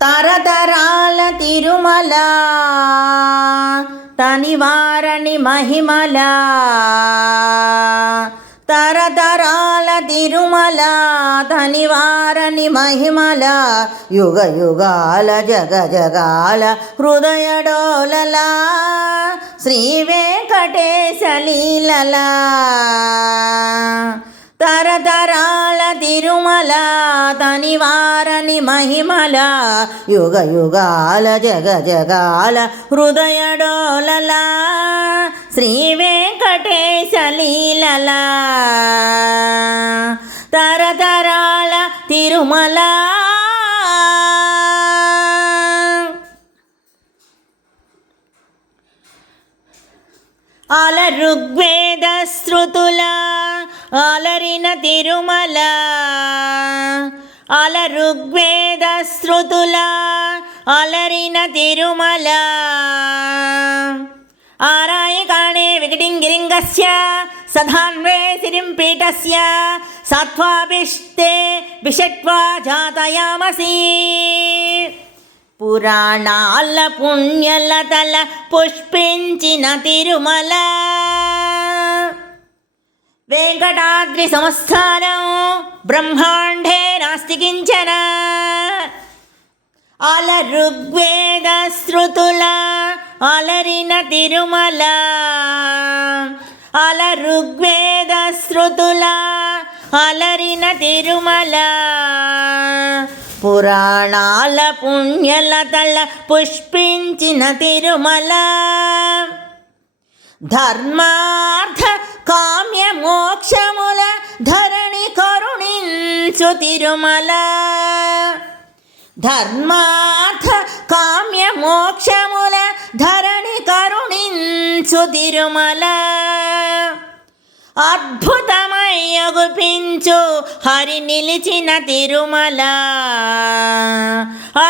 తరతరాల తిరుమల తనివారని మహిమల, తరతరాల తిరుమల తనివారని మహిమల, యుగ యుగాల జగ జగాల హృదయ డోలల, శ్రీ వెంకటేశ లీలల. తరతరాల తిరుమల తనివారని మహిమల, యుగ యుగాల జగ జగాల హృదయ డోలల, శ్రీ వెంకటేశ లీలల. తరతరాల తిరుమల. అల ఋగ్వేద శృతుల అలరిన తిరుమల, అల ఋగ్వేద శృతుల అలరిన తిరుమల. ఆరాయ కాణే వికటింగిరింగస్య సధాన్వే సిరింపీఠస్య, సత్వాభిష్టే విషట్వా జాతయామసి. పురాణాల పుణ్యలతల పుష్పించిన తిరుమల, వెంకటాద్రి సంస్థానం బ్రహ్మాండే నాస్తి కించన. అల ఋగ్వేద శృతుల అలరిన తిరుమల, అల ఋగ్వేద శృతుల అలరిన తిరుమల. పురాణాల పుణ్యలతల పుష్పించిన తిరుమల, ధర్మార్థ కామ్య మోక్షముల ధరణి కరుణించు తిరుమల, ధర్మార్థ కామ్య మోక్షముల ధరణి కరుణించు తిరుమల. అద్భుతమై అగుపించు హరి నిలిచిన తిరుమల,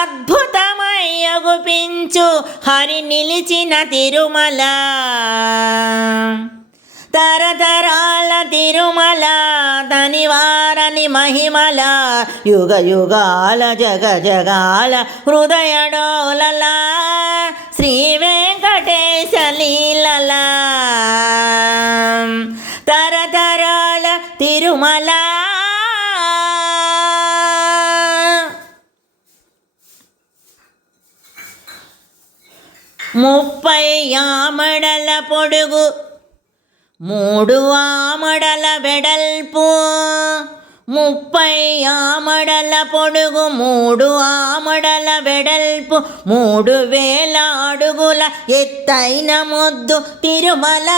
అద్భుతమై అగుపించు హరి నిలిచిన తిరుమల. తరతరాల తిరుమల తనివారని మహిమల, యుగ యుగాల జగ జగాల హృదయ డోలల, శ్రీ వెంకటేశ లీలల. తరతరాల తిరుమల. ముప్పై ఆమడల పొడుగు 3 ఆమడల వెడల్పు, 30 ఆమడల పొడుగు 3 ఆమడల వెడల్పు, 3000 అడుగుల ఎత్తైన ముద్దు తిరుమల.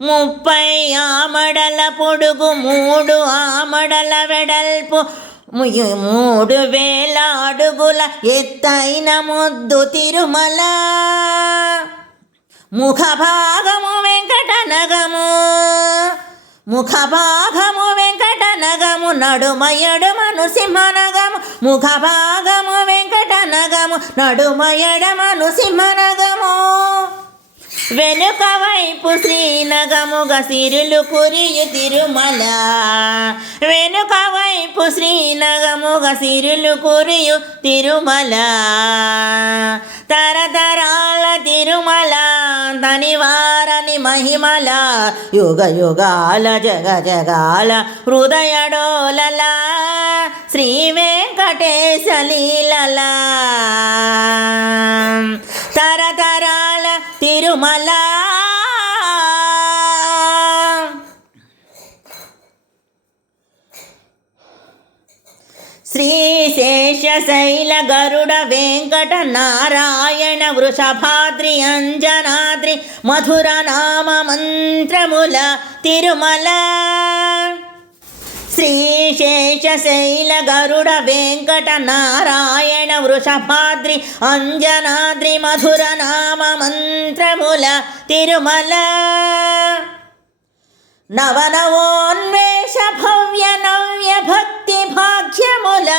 30 ఆమడల పొడుగు 3 ఆమడల వెడల్పు, 3000 అడుగుల ఎత్తైన ముద్దు తిరుమల. ముఖభాగము వెంకట నగము, ముఖభాగము వెంకట నగము, నడుమయడుమను సింహనగము, ముఖభాగము వెంకట నగము, నడుమయడమను సింహనగము. వెనుక వైపు శ్రీనగముగ సిరులు కురియు తిరుమల, వెనుక వైపు శ్రీనగముగ సిరులు కురియు తిరుమల. తరతరాల తిరుమల తనివారని మహిమల, యుగ యుగాల జగ జగాల హృదయ డోలల, శ్రీ వెంకటేశ లీలల. తరతరాల తిరుమల. శ్రీశేషశైల గరుడ వెంకట నారాయణ వృషభాద్రి అంజనాద్రి మధుర నామ మంత్రముల తిరుమల. శ్రీశేషశైల గరుడ వెంకట నారాయణ వృషభాద్రి అంజనాద్రి మధుర నామ మంత్రముల తిరుమల. నవనవోన్వేష భవ్య నవ్య భక్తి భాగ్యముల,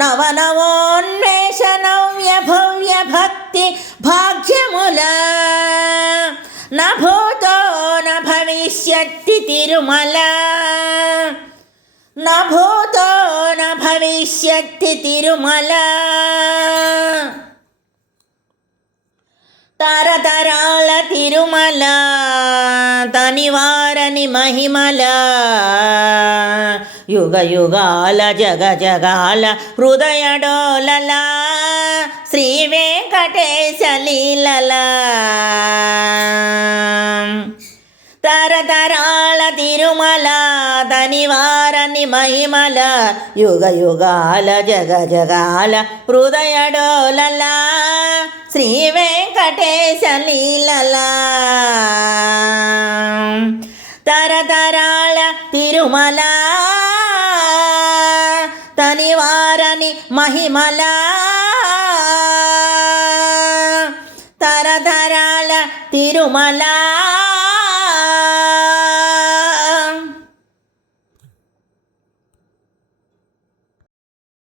నవనవోన్వేష నవ్య భవ్య భక్తి భాగ్యముల. నభూతో న భవిష్యత్తి తిరుమల. న భూతో న భవిష్యత్తి తిరుమల తరతరాల తిరుమల తనివారని మహిమల యుగ యుగాల జగ జగాల హృదయ డోలల శ్రీ వెంకటేశ లీలల తరతరాల తిరుమల తనివారని మహిమల యుగ యుగాల జగ జగాల హృదయ డోలల శ్రీ వెంకటేశ లీలల తరతరాల తిరుమల తనివారని మహిమల తరతరాల తిరుమల